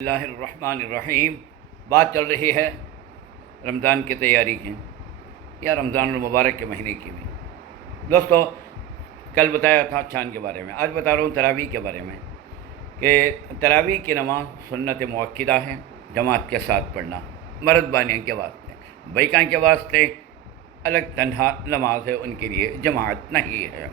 اللہ الرحمن الرحیم۔ بات چل رہی ہے رمضان کی تیاری کی یا رمضان المبارک کے مہینے کی بھی۔ دوستو، کل بتایا تھا چاند کے بارے میں، آج بتا رہا ہوں تراویح کے بارے میں کہ تراویح کی نماز سنت مؤکدہ ہے، جماعت کے ساتھ پڑھنا مرد بانیاں کے واسطے، بیکاں کے واسطے الگ تنہا نماز ہے، ان کے لیے جماعت نہیں ہے۔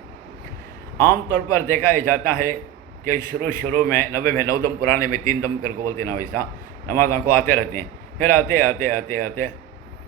عام طور پر دیکھا جاتا ہے کہ شروع میں نوے میں 9 دم، پرانے میں 3 دم کر کو بولتے نا، ویسا نمازوں کو آتے رہتے ہیں، پھر آتے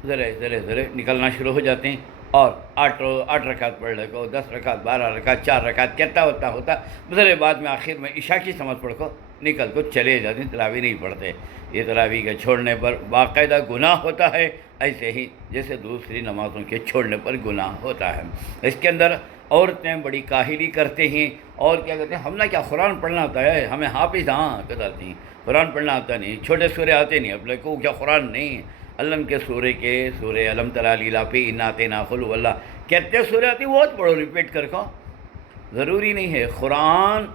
ذرے نکلنا شروع ہو جاتے ہیں، اور 8 رکعت پڑھ لے کو، 10 رکعت، 12 رکعت، 4 رکعت کہتا ہوتا ذرے بعد میں آخر میں عشاء کی سمجھ پڑھ کو نکل کو چلے جاتے ہیں، تراویح نہیں پڑھتے۔ یہ تراویح کے چھوڑنے پر باقاعدہ گناہ ہوتا ہے، ایسے ہی جیسے دوسری نمازوں کے چھوڑنے پر گناہ ہوتا ہے۔ اس کے اندر عورتیں بڑی کاہلی کرتے ہیں، اور کیا کہتے ہیں، ہم نے کیا قرآن پڑھنا آتا ہے، ہمیں حافظ کہتے ہیں، قرآن پڑھنا آتا نہیں، چھوٹے سورے آتے نہیں اپنے کو، کیا قرآن نہیں؟ علم کے سورے علم ترالی لاپی ناتے ناخل واللہ کہتے سورے آتی، وہ پڑھو ریپیٹ کر کو، ضروری نہیں ہے۔ قرآن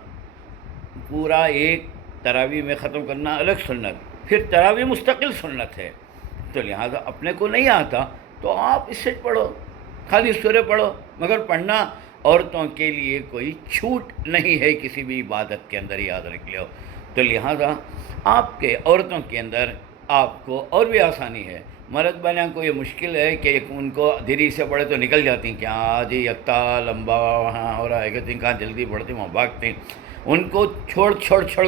پورا ایک تراویح میں ختم کرنا الگ سنت، پھر تراویح مستقل سنت ہے، تو لہٰذا اپنے کو نہیں آتا تو آپ اس سے پڑھو، خالی سورے پڑھو، مگر پڑھنا عورتوں کے لیے کوئی چھوٹ نہیں ہے کسی بھی عبادت کے اندر، یاد رکھ لو۔ تو لہٰذا آپ کے عورتوں کے اندر آپ کو اور بھی آسانی ہے۔ مرد بانیاں کو یہ مشکل ہے کہ ان کو دھیرے سے پڑھے تو نکل جاتی ہیں، کیا جی یکتا لمبا وہاں ہو رہا ہے، کہتے ہیں کہاں جلدی پڑھتے وہاں بھاگتے ہیں، ان کو چھوڑ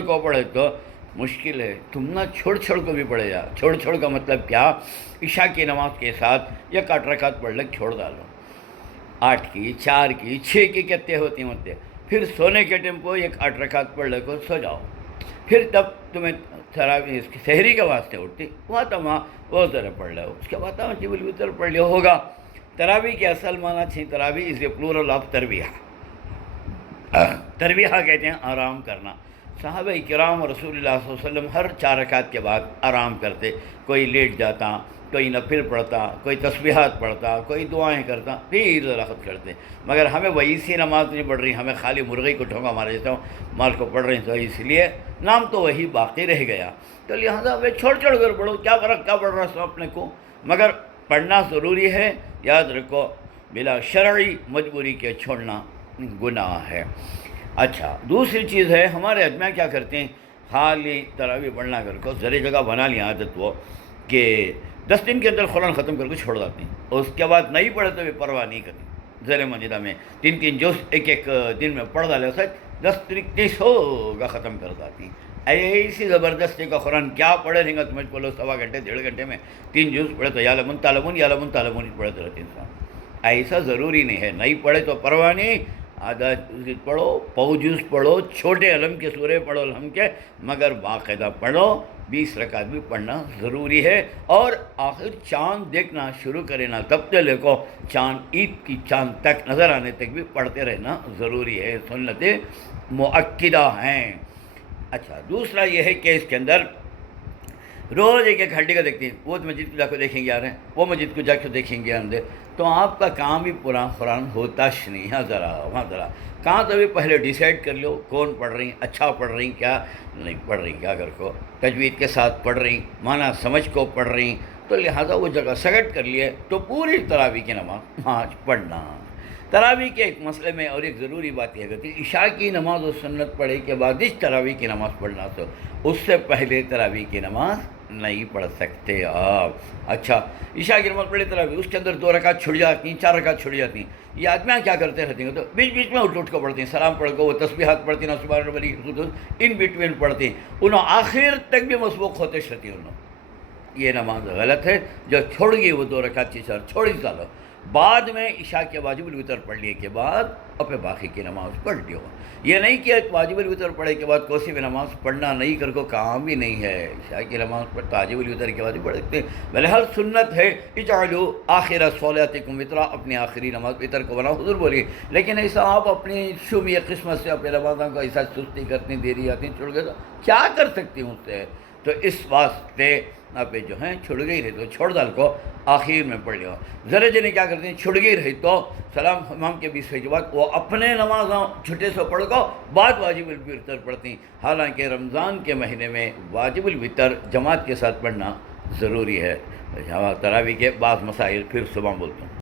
کو پڑھے تو مشکل ہے۔ تم نہ چھوڑ کو بھی پڑھے جا، چھوڑ کا مطلب کیا؟ عشاء کی نماز کے ساتھ 1 رکعت پڑھ لے چھوڑ ڈالو، 8 کی، 4 کی، 6 کی کہتے ہوتی ہوتے، پھر سونے کے ٹائم کو 1 رکعت پڑھ لے کو سو جاؤ، پھر تب تمہیں تراویح سحری کے واسطے اٹھتی، وہاں تم وہ ذرا پڑھ لو، اس کے بعد جب الوتر پڑھ لیا ہوگا۔ تراویح کے اصل معنی تھی، تراویح از اے پلورل آف ترویہ، ترویہ کہتے ہیں آرام کرنا۔ صحابہ کرام اور رسول اللہ صلی اللہ علیہ وسلم ہر 4 رکعت کے بعد آرام کرتے، کوئی لیٹ جاتا، کوئی نفل پڑھتا، کوئی تسبیحات پڑھتا، کوئی دعائیں کرتا، پھر رخت کرتے۔ مگر ہمیں وہی سی نماز نہیں پڑھ رہی، ہمیں خالی مرغی کو ٹھونگا مارا جاتا ہوں مال کو پڑھ رہے ہیں، تو اس لیے نام تو وہی باقی رہ گیا، تو لہٰذا وہ چھوڑ کر پڑھو، کیا فرق کیا پڑھ رہا سو اپنے کو، مگر پڑھنا ضروری ہے، یاد رکھو، بلا شرعی مجبوری کے چھوڑنا گناہ ہے۔ اچھا، دوسری چیز ہے، ہمارے ادمیاں کیا کرتے ہیں، خالی تراویح پڑھنا کر کو ذرے جگہ بنا لی عادت وہ کہ 10 دن کے اندر قرآن ختم کر کے چھوڑ جاتے ہیں، اور اس کے بعد نہیں پڑھے تو بھی پرواہ نہیں کرتے، زیر مسجدہ میں 3 جوز ایک دن میں پڑھ ڈالے، سچ 10 30 ہوگا ختم کر جاتی ہیں۔ ایسی زبردستی کا قرآن کیا پڑھے رہیں گا، تمہیں بولو 1.25 گھنٹے 1.5 گھنٹے میں 3 جوز پڑھے تو یا لمن تعلمون پڑھتے رہتے انسان، ایسا ضروری نہیں ہے، نہیں پڑھے تو پرواہ نہیں، آدھا جز پڑھو، پاؤ جز پڑھو، چھوٹے علم کے سورے پڑھو الحم کے، مگر باقاعدہ پڑھو، 20 رکعت بھی پڑھنا ضروری ہے۔ اور آخر چاند دیکھنا شروع کرے نا تب سے لے کو چاند عید کی چاند تک نظر آنے تک بھی پڑھتے رہنا ضروری ہے، سنت مؤکدہ ہیں۔ اچھا، دوسرا یہ ہے کہ اس کے اندر روز ایک گھنٹے کا دیکھتے ہیں، وہ مسجد کو جا کے دیکھیں گے آ رہے ہیں، وہ مسجد کو جا کے دیکھیں گے اندر، تو آپ کا کام بھی پورا قرآن ہوتا نہیں ہے، وہاں ذرا کہاں تو بھی پہلے ڈیسائیڈ کر لو کون پڑھ رہی ہیں، اچھا پڑھ رہی ہیں کیا نہیں پڑھ رہی، کیا کر کو تجوید کے ساتھ پڑھ رہی، معنی سمجھ کو پڑھ رہی، تو لہٰذا وہ جگہ سگٹ کر لیے تو پوری تراویح کی نماز پڑھنا۔ تراویح کے ایک مسئلے میں اور ایک ضروری بات یہ ہوتی ہے، عشاء کی نماز و سنت پڑھے کے بعد اس تراویح کی نماز پڑھنا، تو اس سے پہلے تراویح کی نماز نہیں پڑھ سکتے آپ۔ اچھا، عشاء کی نماز پڑھے تراویح، اس کے اندر 2 رکعت چھوڑ جاتی ہیں، 4 رکعت چھوڑ جاتی ہیں، یہ آدمیاں کیا کرتے رہتے ہیں، تو بیچ میں اٹھ کو پڑھتے ہیں، سلام پڑھ کو وہ تسبیحات پڑھتے ہیں، سبحان ربی العظیم، ان بٹوین پڑھتے ہیں، انہوں آخر تک بھی مسبوق ہوتے رہتے ہیں، یہ نماز غلط ہے، جو چھوڑ گئی وہ 2 رکعت کی چھوڑ ہی ڈالو، بعد میں عشاء کے واجب الوتر پڑھ لیے کے بعد اپنے باقی کی نماز پڑھ لیو۔ یہ نہیں کہ واجب الوتر پڑھے کے بعد کوئی بھی نماز پڑھنا نہیں کر کو کام بھی نہیں ہے، عشاء کی نماز پر واجب الوتر کے بعد بھی پڑھ سکتے ہیں، بہرحال سنت ہے، اجعلوا آخر صلاتکم وطرا، اپنی آخری نماز وطر کو بناؤ، حضور بولیے، لیکن ایسا آپ اپنی شومی قسمت سے اپنے نمازوں کو ایسا سستی کرتے ہیں، دیری آتی ہیں، چھوڑ گئے تو کیا کر سکتے ہیں اس سے، تو اس واسطے آپ جو ہیں چھڑ گئی رہی تو چھوڑ ڈال کو آخر میں پڑھ لیا ذرا جنے کیا کرتے ہیں چھڑ گئی رہی تو سلام امام کے بیچ کے بعد وہ اپنے نمازوں چھٹے سے پڑھ کو بعد واجب الوتر پڑھتی ہیں، حالانکہ رمضان کے مہینے میں واجب الوتر جماعت کے ساتھ پڑھنا ضروری ہے۔ تراویح کے بعض مسائل پھر صبح بولتا ہوں۔